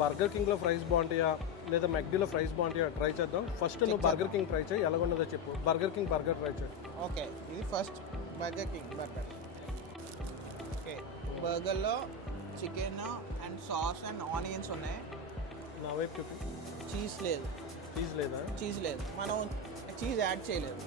Burger కింగ్లో fries బాగుంటాయా లేదా మెక్డీలో ఫ్రైస్ బాగుంటాయా ట్రై చేద్దాం. ఫస్ట్ నువ్వు బర్గర్ కింగ్ ట్రై చేయి, ఎలాగుండదో చెప్పు. బర్గర్ కింగ్ బర్గర్ ట్రై చేయి. ఓకే, ఇది first Burger King burger. Okay, బర్గర్లో chicken and sauce and onions ఉన్నాయి. నా వైపు చెప్పు. చీజ్ లేదు. చీజ్ లేదా? చీజ్ లేదు, మనం చీజ్ యాడ్ చేయలేదు.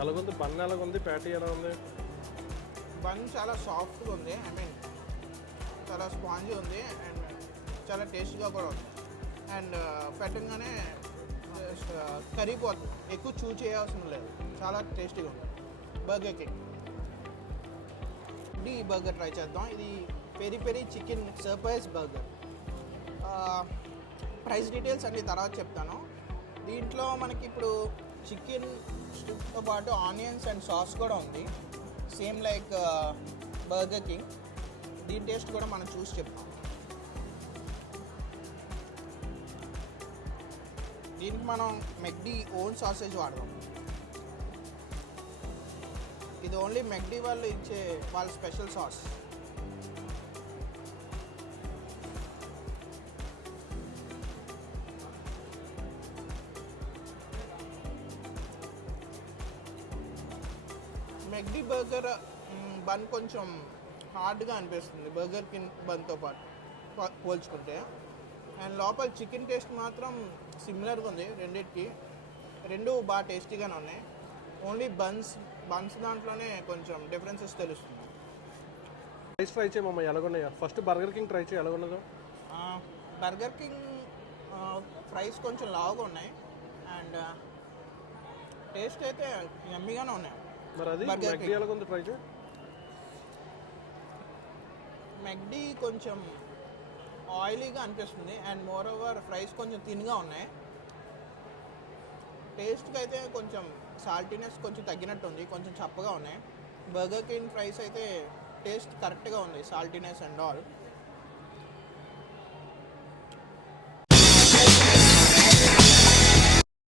ఎలాగుంది బన్, ఎలాగుంది ప్యాటీ, ఎలా ఉంది? బన్ చాలా సాఫ్ట్గా ఉంది, ఐ మీన్ చాలా స్పాంజీ ఉంది అండ్ చాలా టేస్ట్గా కూడా ఉంది. అండ్ పెట్టగానే కరిగిపోతుంది, ఎక్కువ చూ చేయాల్సిన లేదు, చాలా టేస్టీగా ఉంది. బర్గర్ కింగ్ ఈ బర్గర్ ట్రై చేద్దాం. ఇది peri peri chicken surprise burger. Price details అన్ని తర్వాత చెప్తాను. దీంట్లో మనకి ఇప్పుడు చికెన్ స్ట్రిప్తో పాటు ఆనియన్స్ అండ్ సాస్ కూడా ఉంది, సేమ్ లైక్ బర్గర్ కింగ్. దీని టేస్ట్ కూడా మనం చూసి చెప్తాం. దీనికి మనం మెక్డీ ఓన్ సాసేజ్ వాడదాం. ఇది ఓన్లీ మెక్డీ వాళ్ళు ఇచ్చే వాళ్ళ special sauce. McD burger bun కొంచెం హార్డ్గా అనిపిస్తుంది బర్గర్ కింగ్ బన్తో పాటు పోల్చుకుంటే. అండ్ లోపల చికెన్ టేస్ట్ మాత్రం సిమిలర్గా ఉంది రెండింటికి. రెండు బాగా టేస్టీగానే ఉన్నాయి. ఓన్లీ బన్స్ దాంట్లోనే కొంచెం డిఫరెన్సెస్ తెలుస్తుంది. ఫ్రైస్ ట్రై చేయమమ్మా, ఎలాగున్నాయా? ఫస్ట్ బర్గర్ కింగ్ ట్రై చేయి, ఎలాగున్నదో. బర్గర్ కింగ్ ఫ్రైస్ కొంచెం లావుగా ఉన్నాయి అండ్ టేస్ట్ అయితే యమ్మీగానే ఉన్నాయి. మరి అది మెక్డీ ఎలాగుంది ట్రై చేయి. మెక్డీ కొంచెం ఆయిలీగా అనిపిస్తుంది అండ్ మోర్ ఓవర్ ఫ్రైస్ కొంచెం థిన్గా ఉన్నాయి. టేస్ట్కి అయితే కొంచెం సాల్టీనెస్ కొంచెం తగ్గినట్టు ఉంది, కొంచెం చప్పగా ఉన్నాయి. బర్గర్ కింగ్ ఫ్రైస్ అయితే టేస్ట్ కరెక్ట్గా ఉంది, సాల్టీనెస్ అండ్ ఆల్.